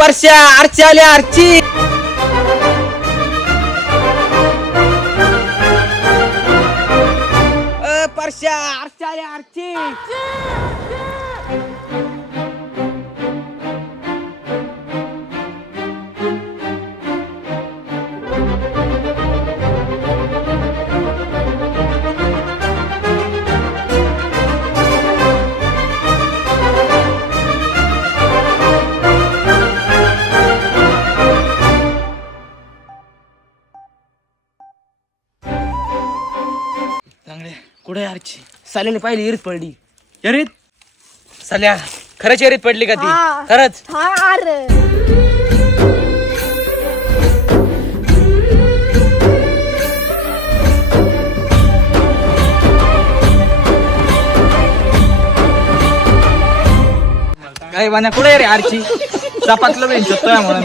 परश्या आरची आली आरची. परश्या आरची आली आरची. कुठे आरची? साल्याने पाहिली इरीत पडली. एरीत साल्या खरंच इरीत पडली का ती? हा. खरंच? हा अरे काय बाण्या कुठे रे आरची? चपातलं बेंच म्हणून